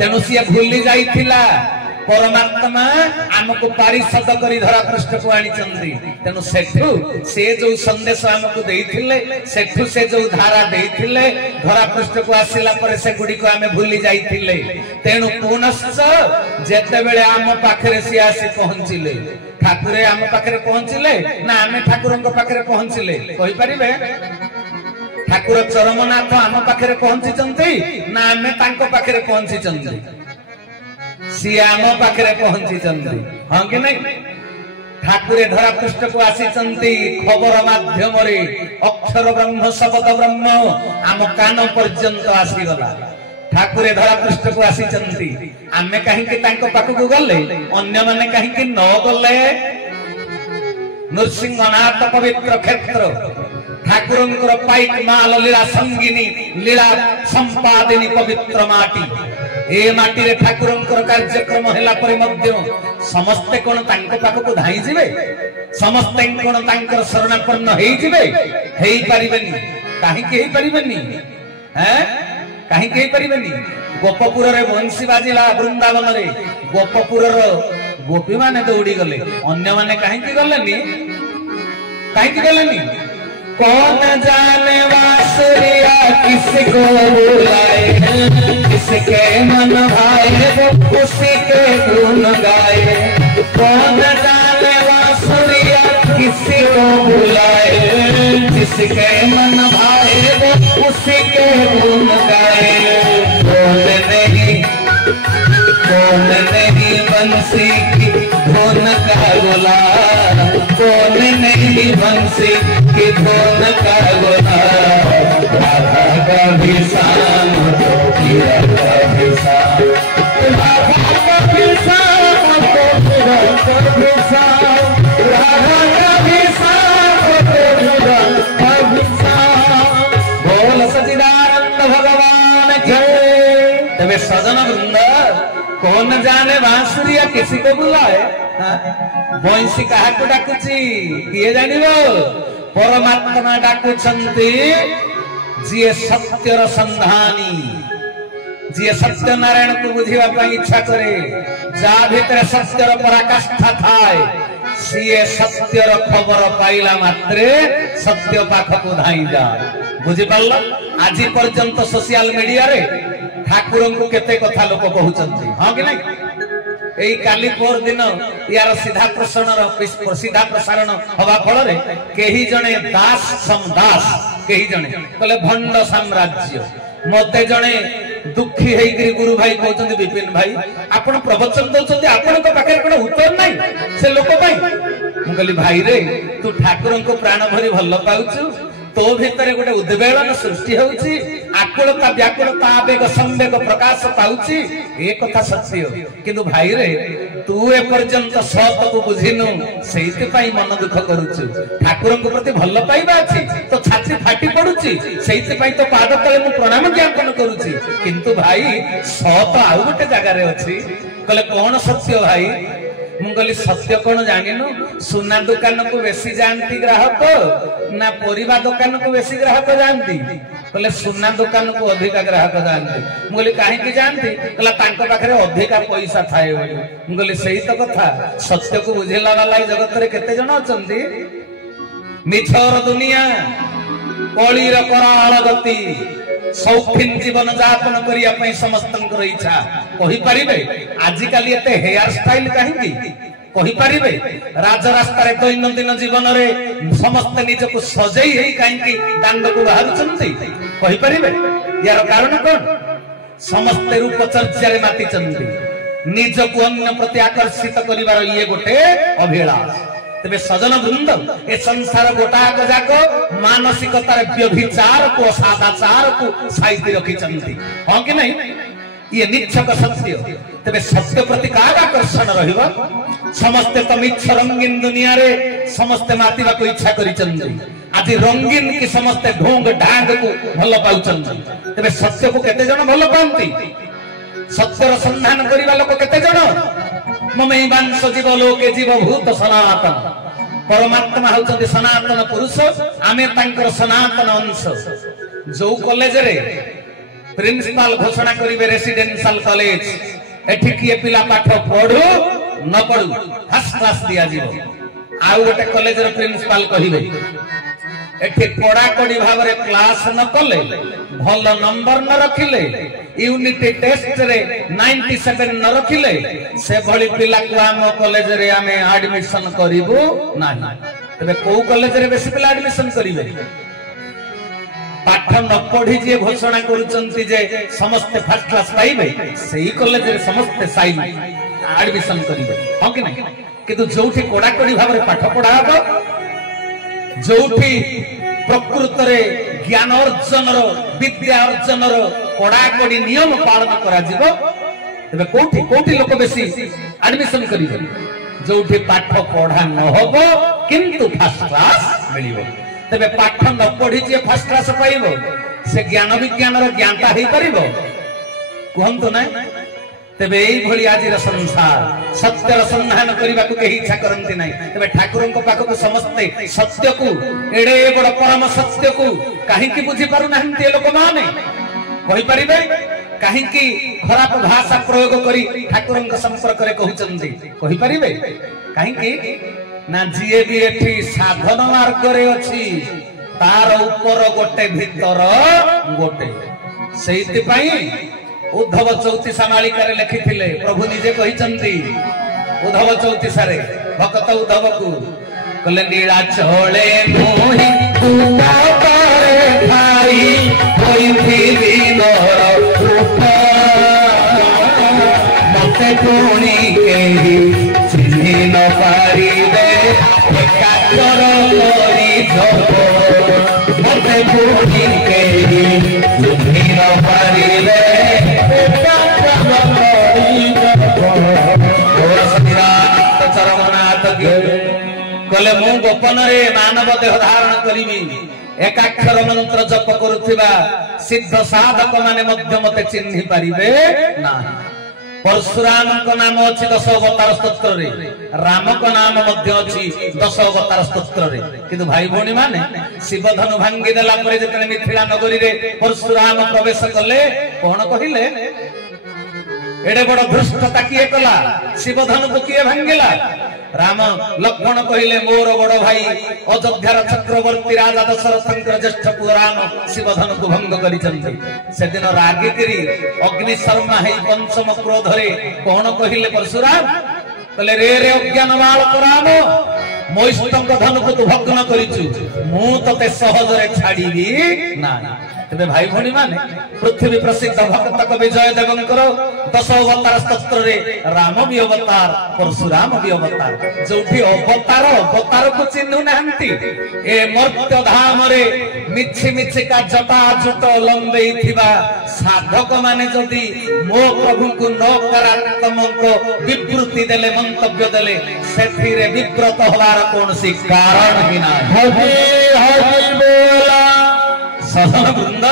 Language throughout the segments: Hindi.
तेणु सी भूली जाइथिला परमात्मा आमको पारिषद करी धरा पृष्ठ को आनी तेणु सेठू से जो संदेश आमको देइथिले सेठू से जो धारा देइथिले धरा पृष्ठ को आसिला पर से गुडी को आमे भूली जाइथिले तेणु पुनश्च जेते बेले आम पाखरे सी आसी पहुंचिले ठाकुरे आम पाखरे पहुंचिले ना आमे ठाकुरन को पाखरे पहुंचिले कहि परिबे ठाकुर चरमनाथ आम पाखरे पहुंची चंती ना आमे तांको पाखरे पहुंची चंती सी आम पाखरे पहुंची चंती हां कि नहीं ठाकुरे धरा पृष्ठ को आसी चंती खबर माध्यम रे अक्षर ब्रह्म शब्द ब्रह्म आम कान पर्यंत आसी गला ठाकुरे धरा पृष्ठ को आसी चंती आमे कहीं के तांको पाख को गले अन्य माने कहीं के न गले नृसिंहनाथ पवित्र क्षेत्र ठाकुरंकर पाइक माल लीला संगिनी लीला संपादिनी पवित्र माटी ए माटी रे ठाकुरंकर कार्यक्रम हैला परे मध्य समस्ते कोन तांको पाखको धाई जिवे समस्ते कोन तांकर शरणापन्न हेई जिवे हेई परिबेनी काहे के हेई परिबेनी हैं काहे के हेई परिबेनी गोपपुर रे बंसी बाजिला वृंदावन रे गोपपुर रो गोपी माने दौड़ी गले अन्य माने काहे के गलेनी काहे के गलेनी कौन जाने वासुरिया किसको बुलाए किसके मन भाए वो उसी के गुण गाए कौन जाने वासुरिया किसी को बुलाए जिसके मन भाए वो उसी के गुण गाए कौन नहीं बंसी की धुन का गोला कौन नहीं बंसी की धुन का गोला राधा का भी शाम तो हीरा का भी शाम राधा का भी शाम तो हीरा का भी शाम राधा का भी शाम तो हीरा का भी शाम बोल सच्चिदानंद भगवान जय तबे सजन वृंद कौन जाने बांसुरिया किसी को बुलाए बंसी कहा को डाकुची किए जानिबो परमात्मा डाकुचंती जिए सत्यर संधानी जिए सत्य नारायण को बुझिबा पई इच्छा करे जा भितर सत्यर पराकाष्ठा थाए सीए सत्यर खबर पाइला मात्रे सत्य पाख को धाई जा बुझि पाल्ला आज पर्यंत सोशल मीडिया रे ठाकुर को केते कथा लोक कहउचंती हां कि नहीं एई काली पोर दिन यार सीधा प्रसारण हवा फल रे केही जने दास समदास केही जने कहले भंड साम्राज्य मते जने दुखी हेई गुरु भाई कहउचंती विपिन भाई आपण प्रवचन दउचंती आपण को पाखे कोन उत्तर नाही से लोक भाई मु कहली भाई रे तू ठाकुर को प्राण भरी भल पाउछु तो भितर गोटे उद्वेलन सृष्टि होउची आकुलता व्याकुलता आवेग संवेग प्रकाश पाउची ए कथा सत्य किंतु भाई रे तू ए पर्यंत सत को बुझिनु सेति पई मन दुख करूछु ठाकुर को प्रति भल पाइबा अछि तो छाती फाटी पडुची सेति पई तो पाद तले मु प्रणाम ज्ञापन करूची किंतु भाई सत आउ गोटे जगह रे अछि कहले कोन सत्य भाई मुंगली सत्य कौन जानिनु सुना दुकान को बेसी जानती ग्राहक ना परिवा दुकान को बेसी ग्राहक जानती कहले सुना दुकान को अधिका ग्राहक जानती मुंगली काहे की जानती कहला तांको पाखरे अधिका पैसा थाए बोली मुंगली सही तो कथा सत्य को बुझेला वाला जगत रे केते जण अछंती मिछर दुनिया कलिर कराल गति सौखीन जीवन यापन करिया पई समस्तंकर इच्छा कहि परिबे आजि काली एते हेयर स्टाइल काहेकि कहि परिबे राज रास्ता रे दैनंदिन जीवन रे समस्त निज को सजई हेई काहेकि दांड को बाहर चंती कहि परिबे यार कारण कोन समस्त रूप चर्चा रे माती चंती निज को अन्य प्रति आकर्षित करिवार ये गोटे अभिलाष तबे सजन वृंद ए संसार गोटाक जाको मानसिकता व्यभिचार को सदाचार को साइति रखी चंती हां कि नहीं ये निच्छक सत्य तबे सत्य प्रति काग आकर्षण रहिबा समस्त तो मिछ रंगीन दुनिया रे समस्त मातिबा को इच्छा करी चंती आज रंगीन की समस्त ढोंग ढांग को भल पाउचंती तबे सत्य को केते जण भल पाउंती सत्यर संधान करिबा लोक केते जण ममैवांश जीव लोके जीव भूत सनातन परमात्मा होचंती सनातन पुरुष आमे तांकर सनातन अंश जो कॉलेज रे प्रिंसिपल घोषणा करिवे रेसिडेंशियल कॉलेज एठी किए पिला पाठ पढु न पढु फर्स्ट क्लास दिया जीवो आउ गोटे कॉलेज रो प्रिंसिपल कहिवे एठी पढ़ा कड़ी भाव रे क्लास न कले भल नंबर न रखिले यूनिटी टेस्ट रे 97 न रखिले से भली पिला को हम कॉलेज रे हमें एडमिशन करिवो नाही तबे को कॉलेज रे बेसी पिला एडमिशन करिवे पाठ न पढ़ी जे घोषणा करूचंती जे समस्त फर्स्ट क्लास पाइबे सेही कॉलेज रे समस्त साइन एडमिशन करिवे हो कि नहीं किंतु जोठी कोडा कोडी भाव रे पाठ पढ़ा हबो जोठी प्रकृत रे ज्ञान अर्जन रो विद्या अर्जन रो कोडा कोडी नियम पालन करा जीवो तबे कोठी कोठी लोक बेसी एडमिशन करिवे जोठी पाठ पढ़ा न होबो किंतु फर्स्ट क्लास मिलिबो तबे पाठ न पढ़ी जे फर्स्ट क्लास पाइबो से ज्ञान विज्ञान रो ज्ञानता हेई परिबो कहंतो ना तबे एई भली आजिर संसार सत्यर संधान करबा को केही इच्छा करंती नाही तबे ठाकुरन को पाखो समस्ते सत्य को एडे बड़ परम सत्य को काहे की बुझी पारु नाहंती लोक माने कहि परिबे काहे की खराब भाषा प्रयोग करी ठाकुरन को संपर्क रे कहउचंती कहि परिबे काहे की ना जिए भी एठी साधन मार्ग रे अछि तार ऊपर गोटे भीतर गोटे सेहिति पई उद्धव चौतीसा मालिका रे लिखिथिले प्रभु निजे कहिचंती उद्धव चौतीसा रे भक्त उद्धव को कले नीला चले मोहि तुमा पारे भाई होइथि दिनर रूप मते कोणी केही चिन्हि न पारिबे एकाकर करी जप मते कोणी केही चिन्हि न पारिबे कले मु गोपन रे मानव देह धारण करिवि एकाक्षर मंत्र जप करुथिबा सिद्ध साधक माने मध्य मते चिन्हि पारिबे ना परशुराम को नाम अछि 10 अवतार स्तोत्र रे राम को नाम मध्य अछि 10 अवतार स्तोत्र रे किंतु भाई भौणी माने शिव धनु भांगी देला परे जतने मिथिला नगरी रे परशुराम प्रवेश कले कोन कहिले एडे बड़ धृष्टता किए कला शिव धनु को किए भांगिला राम लक्ष्मण कहिले मोर बड़ भाई अयोध्यार चक्रवर्ती राजा दशरथंकर ज्येष्ठ पुत्र राम शिव धनु को भंग करिसंती सेदिन रागिगिरी अग्नि शर्मा है पंचम क्रोध रे कोन कहिले परशुराम कले रे रे अज्ञान बालक राम मोइष्टंक धनु को तू भग्न करिछु मु तते सहज रे छाडीबी ना तबे भाई भौणी माने पृथ्वी प्रसिद्ध भक्त कवि जयदेवंकर 10 अवतार स्तोत्र रे राम भी अवतार परशुराम भी अवतार जोठी अवतार को चिन्हु नाहंती ए मर्त्य धाम रे मिछि मिछि का जटा जुट लंबेई थिबा साधक माने जदी मो प्रभु को नकारात्मक विवृत्ति देले मंतव्य देले सेथि रे विव्रत होवार कोनसी कारण ही ना हरि हरि बोला सजन वृंद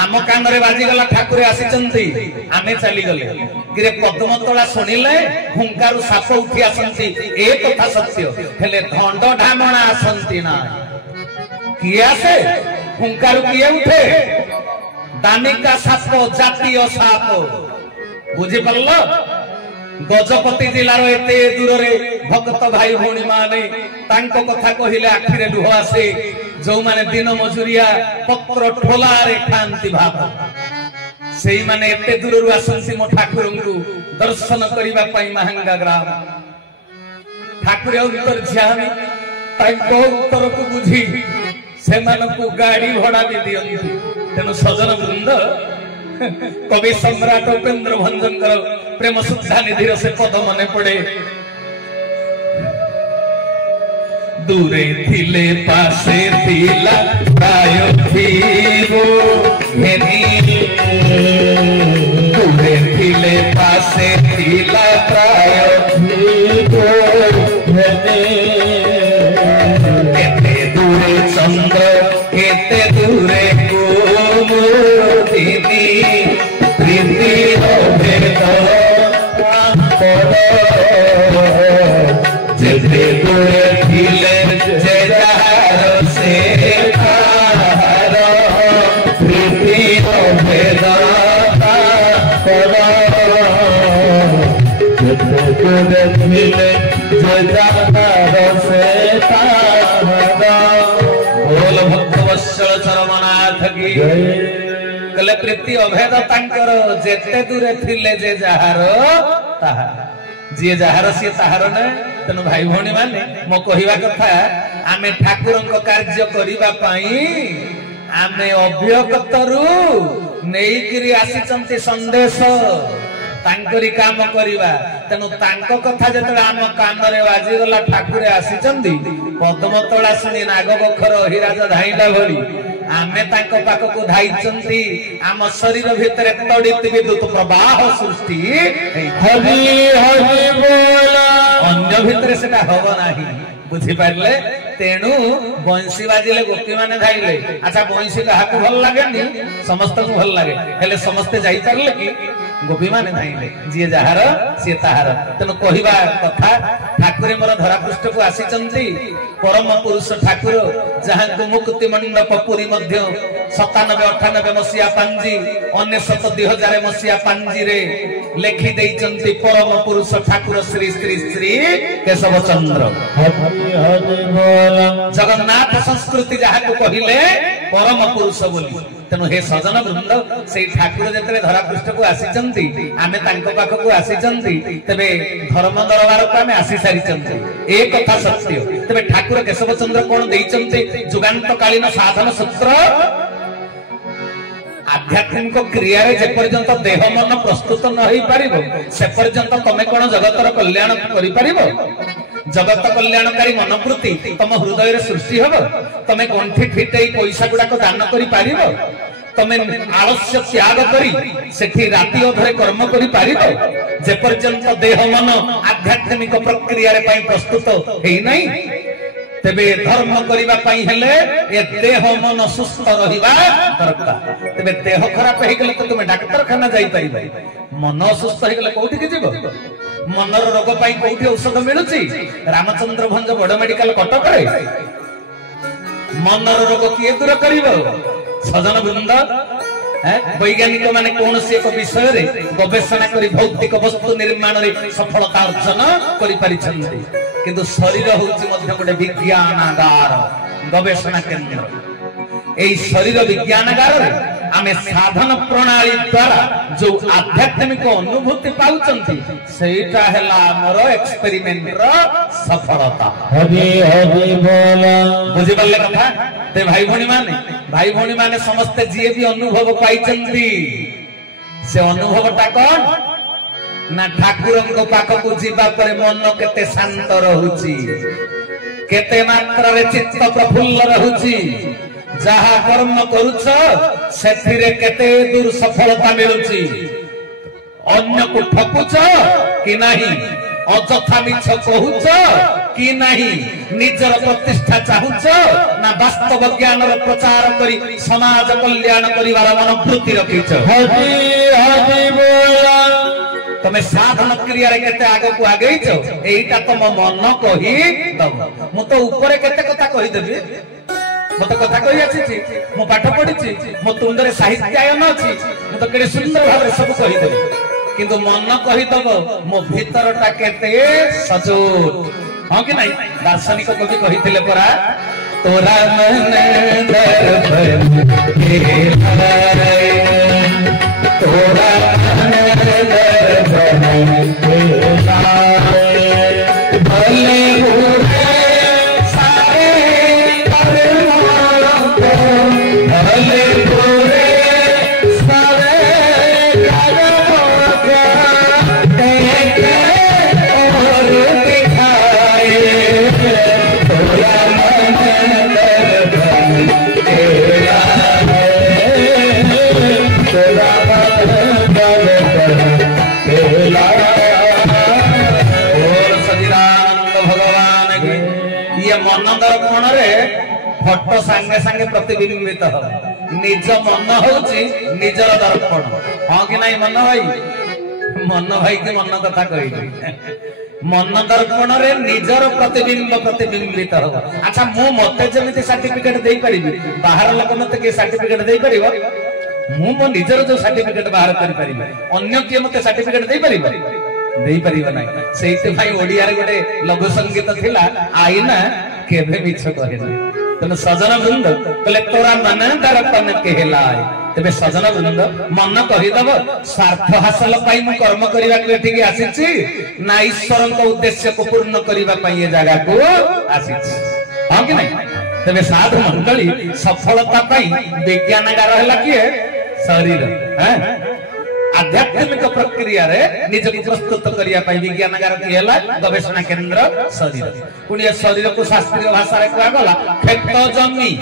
आम कान रे बाजी गला ठाकुर आसीचंती आमे चली गले गिरे पद्म तोला सुनिले हुंकारु साप उठी आसंती ए कथा सत्य हेले धंड ढामणा आसंती ना किए आसे हुंकारु किए उठे दानिका साप जातीय साप बुझी परलो गजपति जिलार एते दूर रे भक्त भाई भौणी माने तांको कथा कहिले आखिरे लुह आसे जो माने दिन मजुरिया पत्र ठोला रे खांती भाव सेही माने एते दूर रु आसंती मो ठाकुरंकु दर्शन करिबा पई महंगा ग्राम ठाकुर उत्तर ध्यान तांको उत्तर को बुझी सेमानकु गाड़ी भड़ा भी दियंती तेनु सजन वृंद कवि सम्राट उपेंद्र भंजनकर प्रेम सुधा निधिर से पद मने पड़े दूरे थिले पासे थिला प्राय थीबो हेनी दूरे थिले पासे थिला प्राय थीबो हेनी केते दूरे चंद्र केते दूरे कुमुदिनी प्रीति भेद जेते दूरे थिले जे जहार से तार प्रीति भेद ठाकुर मिले जो जाकर से तारा बोल भक्त वत्सल चरमनाथ की कले प्रीति अभेद तांकर जेते दूरे थिले जे जहार ताहार जी जहार सी ताहार ने तेणु भाई भौणी माने मो कहिबा कथा आमे ठाकुरंक कार्य करिबा पई आमे अभ्यगतरू नेइकिरी आसीचंती संदेश तांकरी काम करिबा तेणु तांको कथा जेतले आम कानरे बाजी गला ठाकुरे आसीचंती पद्मतळा सुनी नागबखर हिराज धाइला भली आमे तांको पाखकु धाइचंती आम शरीर भितरे तडित विद्युत प्रवाह सृष्टि हरि हरि बोला अन्य भितरे सेटा हबो नाही बुझी पारले तेणु बंसी बाजिले गोपी माने धाइले अच्छा बंसी काहाकु भल लागेनी समस्त को भल लागे हेले समस्ते जाई पारले कि गोपी माने धाइले जी जहार सी ताहार तेणु कहिबा कथा ठाकुरे मोर धरा पृष्ठ को आसीचंती परम पुरुष ठाकुर जहां को मुक्ति मंडप पुरी मध्य 97-98 मसिया पांजी 99-2000 मसिया पांजी रे लेखि देइचंती परम पुरुष ठाकुर श्री श्री श्री केशव चंद्र जगन्नाथ संस्कृति जहां को कहिले परम पुरुष बोली तेणु हे सजन वृंद से ठाकुर जेतले धरा पृष्ठ को आसीचंती आमे तांको पाखकु आसीचंती तबे धर्म दरबार को आमे आसी सारिचंती ए कथा सत्य तबे ठाकुर केशव चंद्र कोन देइचंती जुगांत कालीन साधन सूत्र आध्यात्मिक क्रिया रे जे पर्यंत देह मन प्रस्तुत न होई पारिबो से पर्यंत तमे कोन जगतर कल्याण करि पारिबो जगत कल्याणकारी मनोवृत्ति तम हृदय रे सृष्टि हबो तमे कंठी ठिटई पैसा गुडाको दान करि पारिबो तमे आलस्य त्याग करी सेठी राति अधरे कर्म करि पारिबो जे पर्यंत देह मन आध्यात्मिक प्रक्रिया रे पई प्रस्तुत हेई नै तेबे धर्म करिबा पई हेले ए देह मन सुस्थ रहिबा दरकार तेबे देह खराब हे गेले तो तुमे डॉक्टर खाना जाई पारिबे मन सुस्थ हे गेले कोठी के जीवो मनर रोग पाई कोठी औषध मिलुची रामचंद्र भंज बड़ मेडिकल कटक रे मनर रोग किए दूर करिवो सजन वृंद वैज्ञानिक माने कौन से एक विषय रे गवेषणा करी भौतिक वस्तु निर्माण रे सफलता अर्जन करि परिछन्ती किंतु शरीर होउची मध्य गोटे विज्ञानागार गवेषणा केंद्र एई शरीर विज्ञानागार रे आमे साधन प्रणाली द्वारा जो आध्यात्मिक अनुभूति पाउचंती सेटा हैला हमर एक्सपेरिमेंट रो सफलता हरि हरि बोला बुझि पल्ले कथा ते भाई भौणी माने समस्त जे भी अनुभव पाइचंती से अनुभवटा कोन ना ठाकुरंक पाखकु जीवा परे मन केते शांत रहूची केते मात्रा रे चित्त प्रफुल्ल रहूची जहा कर्म करूछ सेथिरे केते दूर सफलता मिलुची अन्य को ठकुछ कि नाही अजथा मिछ कहूछ कि नाही निजर प्रतिष्ठा चाहूछ ना वास्तव ज्ञान रो प्रचार करी समाज कल्याण करिवार मनोवृत्ति रखिछ हरि हरि बोला तमे साधन क्रिया रे केते आगो को आगेइछ एईटा तम मन कहि दब मु तो ऊपर केते कथा कहि देबी मत कथा कहि आछि मु पाठ पढिछि मो तुंडरे साहित्यायन अछि मु तो केडे सुंदर भाबरे सब कहि देबी किंतु मन कहि दब मो भीतरटा केते सजोट हां कि नाही दार्शनिक कवि कहिथिले परा तोरा मन दर्पण के तोरा मन दर्पण के भले फटो सांगे सांगे प्रतिबिंबित हो निज मन होची निजर दर्पण हां कि नाही मन भाई के मन कथा कहिली मन दर्पण रे निजर प्रतिबिंब प्रतिबिंबित हो अच्छा मु मते जेमिति सर्टिफिकेट देई परिबी बाहर लोक मते के सर्टिफिकेट देई परिबो मु मो निजर जो सर्टिफिकेट बाहर करि परिबी अन्य के मते सर्टिफिकेट देई परिबो दे परिबो नै सेइते भाई ओडिया रे गोटे लघु संगीत थिला आईना केबे मिछ कहे नै तने सजन बृंद कले तोरा मन दर तन कहलाय तबे सजन बृंद मन कहि दब स्वार्थ हासिल पाई मु कर्म करिवा के ठीक आसीछि ना ईश्वर को उद्देश्य को पूर्ण करिवा पाई ए जगह को आसीछि हां कि नै तबे साधु मंडली सफलता पाई विज्ञानगार हला किए शरीर हैं आध्यात्मिक प्रक्रिया रे निज को प्रस्तुत करिया पाई विज्ञानगार की हला गवेषणा केंद्र शरीर पुणी शरीर को शास्त्रीय भाषा रे कहा गला खेत जमी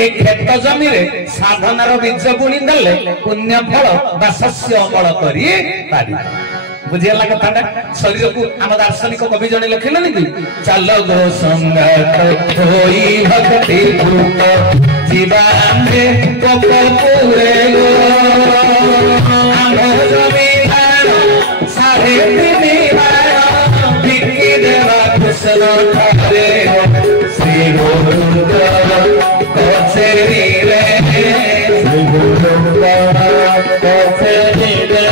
ए खेत जमी रे साधनार बीज बुणी देले पुण्य फल बा शस्य अमल करी पारी बुझियाला कथाटा शरीर को आम दार्शनिक कवि जने लिखिलेनि कि चल गो संगत होई भक्ति भूत जीवांगे कपूरे गो आम जमी धारो साढ़े तीन हारो बिकी देवा कृष्ण ठारे श्री गुरु कचेरी रे श्री गुरु कचेरी रे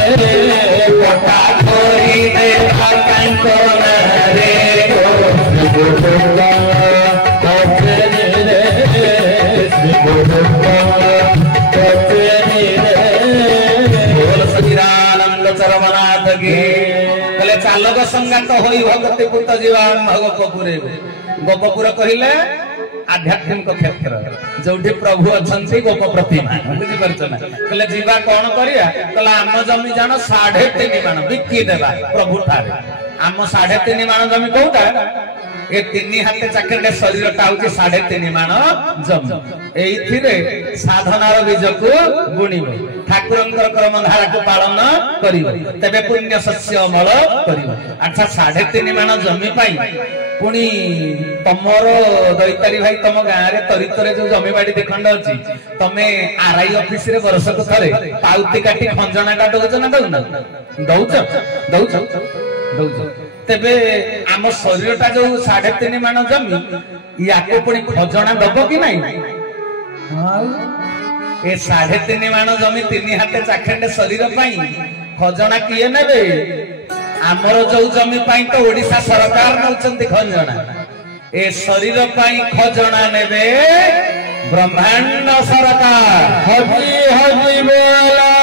पटा कोई दे कांको रे श्री गुरु कचेरी रे श्री गुरु कचेरी रे बोल सचिदानंद चरमनाथ की कले चालक संगात होई भगति पुत जीवन भगवपुरे गोपपुर कहिले आध्यात्मिक क्षेत्र जोठी प्रभु अछंती गोप प्रतिमा बुझी परछ ना कले जीवा कोन करिया कला आम जमी जानो 3.5 माण बिक्की देबा प्रभु ठारे आम 3.5 माण जमी कोटा ए 3 हाथे चाकरे शरीर टा होची 3.5 माण जमी एइथिरे साधनार बीज को बुणीबो ठाकुरंकर कर्मधारा को पालन करिवो तबे पुण्य शस्य अमल करिवो अच्छा 3.5 माण जमी पाई पुणी तमर दैतारी भाई तम गाँव रे तरितरे जो जमीबाड़ी देखंड अछि तमे आरआई ऑफिस रे वर्ष को थरे पाउती काटी खंजनाटा दउछ ना दउछ दउछ दउछ तबे आम शरीरटा जो 3.5 माण जमी याको पुणी खजना दबो कि नाही ए 3.5 माण जमी 3 हाथे चाखंडे शरीर पाई खजना किए नेबे आमर जो जमी पाई तो ओडिशा सरकार नउचंती खजना ए शरीर पाई खजना नेबे ब्रह्मांड सरकार हजी हजी बोला